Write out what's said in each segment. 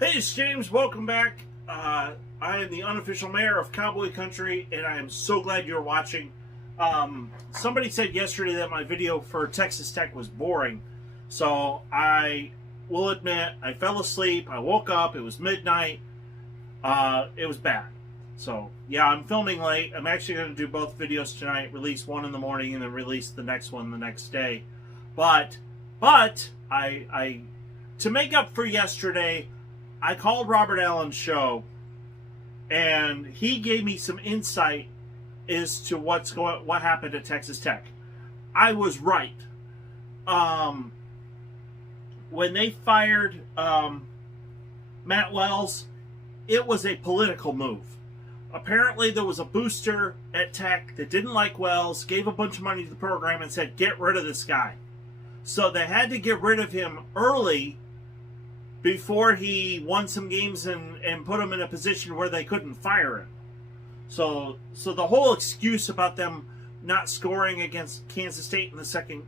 Hey, it's James. Welcome back. I am the unofficial mayor of Cowboy Country, and I am so glad you're watching. Somebody said yesterday that my video for Texas Tech was boring, so I will admit I fell asleep. I woke up. It was midnight. It was bad. So, yeah, I'm filming late. I'm actually going to do both videos tonight, release one in the morning and then release the next one the next day. But I to make up for yesterday, I called Robert Allen's show, and he gave me some insight as to what happened at Texas Tech. I was right. When they fired Matt Wells, it was a political move. Apparently, there was a booster at Tech that didn't like Wells, gave a bunch of money to the program, and said, "Get rid of this guy." So they had to get rid of him early before he won some games and put him in a position where they couldn't fire him. So the whole excuse about them not scoring against Kansas State in the second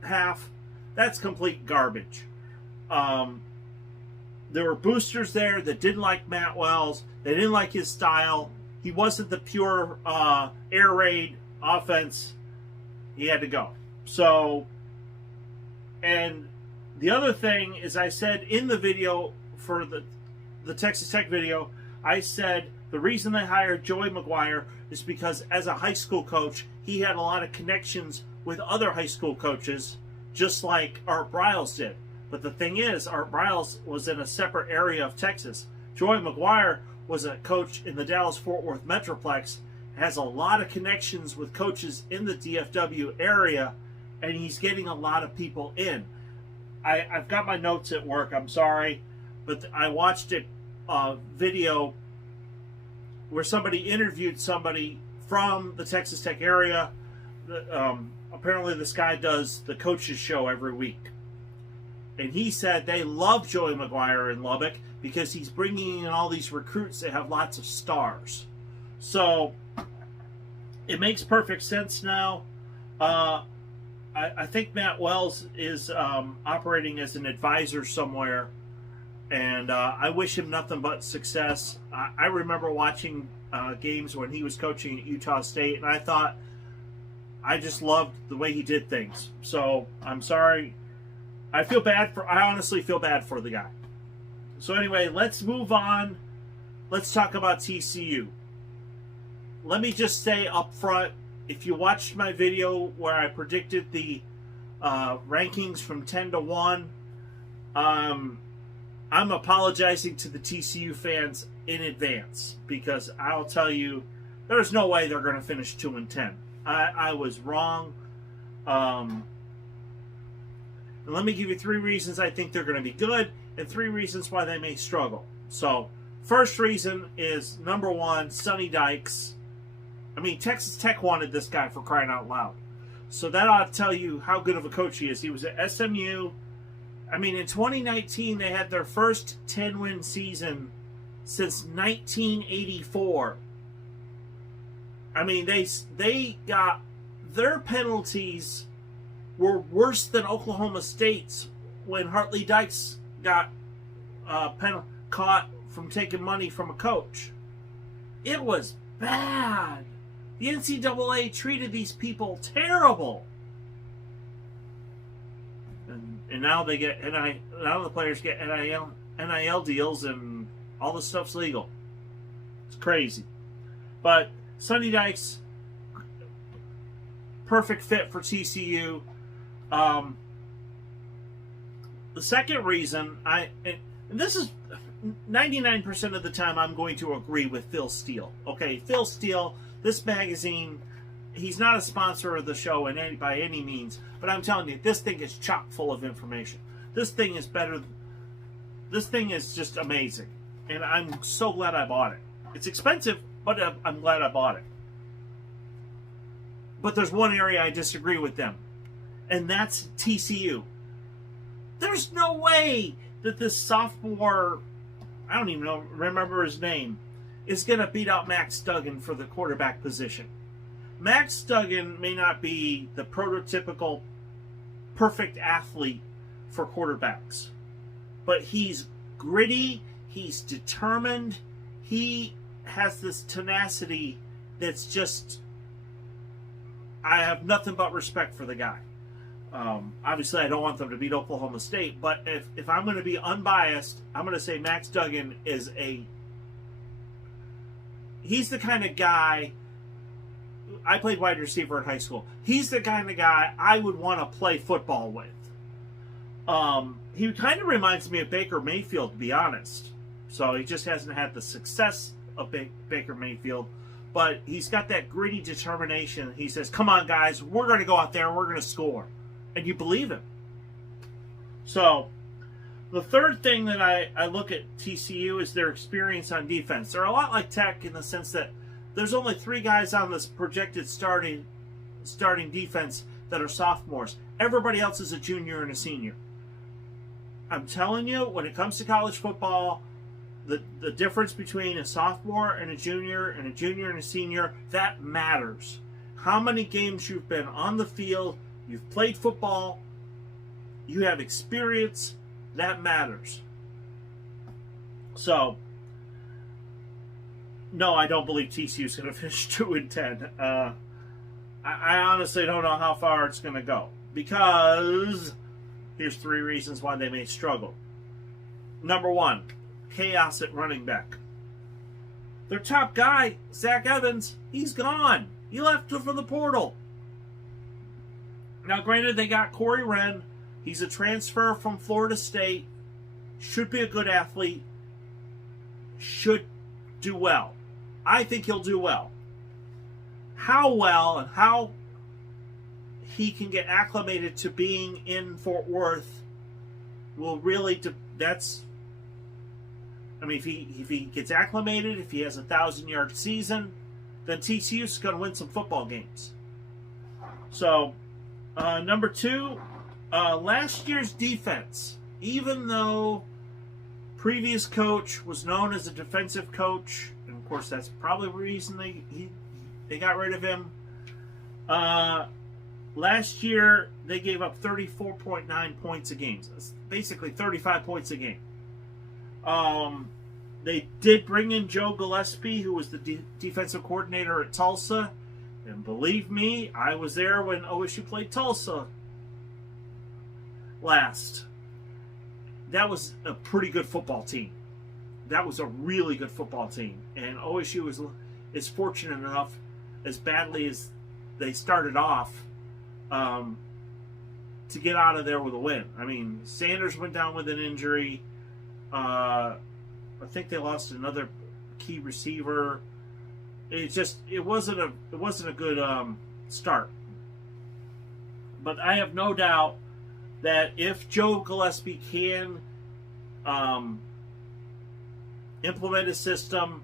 half, that's complete garbage. There were boosters there that didn't like Matt Wells. They didn't like his style. He wasn't the pure air raid offense. He had to go. So, and the other thing is, I said in the video for the Texas Tech video, I said the reason they hired Joey McGuire is because as a high school coach, he had a lot of connections with other high school coaches, just like Art Briles did. But the thing is, Art Briles was in a separate area of Texas. Joey McGuire was a coach in the Dallas-Fort Worth Metroplex, has a lot of connections with coaches in the DFW area, and he's getting a lot of people in. I've got my notes at work, I'm sorry, but I watched a video where somebody interviewed somebody from the Texas Tech area. Apparently this guy does the coaches show every week. And he said they love Joey McGuire in Lubbock because he's bringing in all these recruits that have lots of stars. So it makes perfect sense now. I think Matt Wells is operating as an advisor somewhere, and I wish him nothing but success. I remember watching games when he was coaching at Utah State, and I just loved the way he did things. So I'm sorry. I honestly feel bad for the guy. So anyway, let's move on. Let's talk about TCU. Let me just say up front, if you watched my video where I predicted the rankings from 10 to 1, I'm apologizing to the TCU fans in advance, because I'll tell you, there's no way they're going to finish 2-10. I was wrong. And let me give you 3 reasons I think they're going to be good, and 3 reasons why they may struggle. So, first reason is, number 1, Sonny Dykes. I mean, Texas Tech wanted this guy, for crying out loud. So that ought to tell you how good of a coach he is. He was at SMU. I mean, in 2019, they had their first 10-win season since 1984. I mean, they got their penalties were worse than Oklahoma State's when Hartley Dykes got caught from taking money from a coach. It was bad. The NCAA treated these people terrible. And now they get now the players get NIL deals, and all this stuff's legal. It's crazy. But Sonny Dykes, perfect fit for TCU. The second reason, and this is 99% of the time I'm going to agree with Phil Steele. Okay, Phil Steele, this magazine, he's not a sponsor of the show by any means, but I'm telling you, this thing is chock full of information. This thing is better. This thing is just amazing, and I'm so glad I bought it. It's expensive, but I'm glad I bought it. But there's one area I disagree with them, and that's TCU. There's no way that this sophomore, I don't even remember his name, is going to beat out Max Duggan for the quarterback position. Max Duggan may not be the prototypical perfect athlete for quarterbacks, but he's gritty. He's determined. He has this tenacity that's just, I have nothing but respect for the guy. Obviously, I don't want them to beat Oklahoma State, but if I'm going to be unbiased, I'm going to say Max Duggan is he's the kind of guy. I played wide receiver in high school. He's the kind of guy I would want to play football with. He kind of reminds me of Baker Mayfield, to be honest. So he just hasn't had the success of Baker Mayfield, but he's got that gritty determination. He says, come on, guys, we're going to go out there and we're going to score. And you believe him. So the third thing that I look at TCU is their experience on defense. They're a lot like Tech in the sense that there's only 3 guys on this projected starting defense that are sophomores. Everybody else is a junior and a senior. I'm telling you, when it comes to college football, the difference between a sophomore and a junior and a senior, that matters. How many games you've been on the field, you've played football, you have experience, that matters. So, no, I don't believe TCU is going to finish 2-10. I honestly don't know how far it's going to go, because here's 3 reasons why they may struggle. Number 1, chaos at running back. Their top guy, Zach Evans, he's gone. He left for the portal. Now, granted, they got Corey Wren. He's a transfer from Florida State. Should be a good athlete. Should do well. I think he'll do well. How well and how he can get acclimated to being in Fort Worth will really, if he gets acclimated, if he has a 1,000-yard season, then TCU's going to win some football games. So, number 2, last year's defense, even though previous coach was known as a defensive coach, and of course that's probably the reason they got rid of him. Last year they gave up 34.9 points a game. That's basically 35 points a game. They did bring in Joe Gillespie, who was the defensive coordinator at Tulsa. And believe me, I was there when OSU played Tulsa last. That was a pretty good football team. That was a really good football team. And OSU is fortunate enough, as badly as they started off, to get out of there with a win. I mean, Sanders went down with an injury. I think they lost another key receiver. It wasn't a good start. But I have no doubt that if Joe Gillespie can implement a system,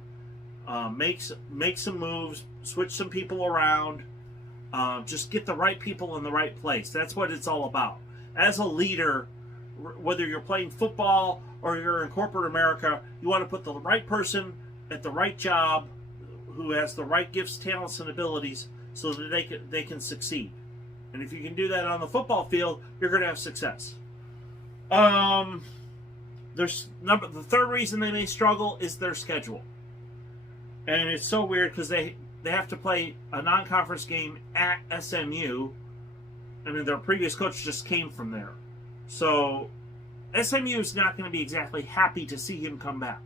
make some moves, switch some people around, just get the right people in the right place. That's what it's all about. As a leader, whether you're playing football or you're in corporate America, you want to put the right person at the right job, who has the right gifts, talents, and abilities, so that they can succeed. And if you can do that on the football field, you're going to have success. The third reason they may struggle is their schedule, and it's so weird because they have to play a non-conference game at SMU. I mean, their previous coach just came from there, so SMU is not going to be exactly happy to see him come back.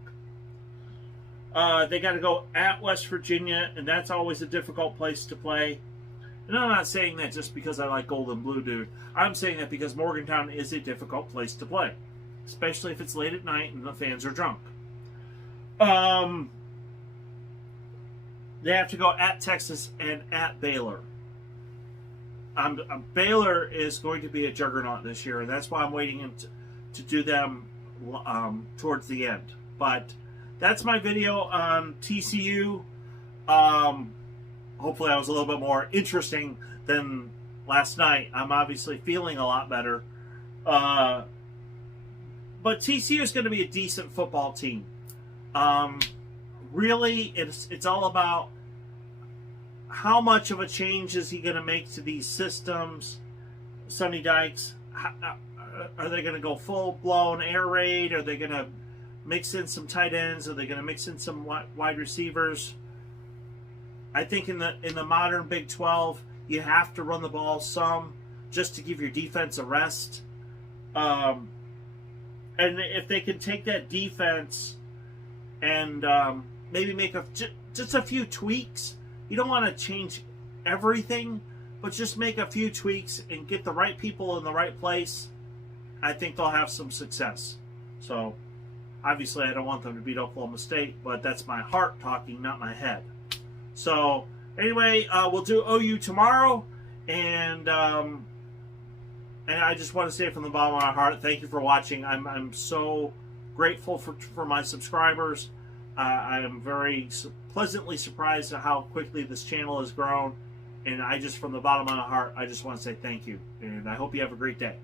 They got to go at West Virginia, and that's always a difficult place to play. And I'm not saying that just because I like gold and blue, dude. I'm saying that because Morgantown is a difficult place to play, especially if it's late at night and the fans are drunk. They have to go at Texas and at Baylor. Baylor is going to be a juggernaut this year, and that's why I'm waiting to do them towards the end. But that's my video on TCU. Hopefully I was a little bit more interesting than last night. I'm obviously feeling a lot better. But TCU is going to be a decent football team. Really, it's all about how much of a change is he going to make to these systems. Sonny Dykes, are they going to go full-blown air raid? Are they going to mix in some tight ends? Are they going to mix in some wide receivers? I think in the modern Big 12, you have to run the ball some just to give your defense a rest. And if they can take that defense and maybe make just a few tweaks, you don't want to change everything, but just make a few tweaks and get the right people in the right place, I think they'll have some success. So, obviously, I don't want them to beat Oklahoma State, but that's my heart talking, not my head. So, anyway, we'll do OU tomorrow, and I just want to say from the bottom of my heart, thank you for watching. I'm so grateful for my subscribers. I am very pleasantly surprised at how quickly this channel has grown, and I just, from the bottom of my heart, I just want to say thank you, and I hope you have a great day.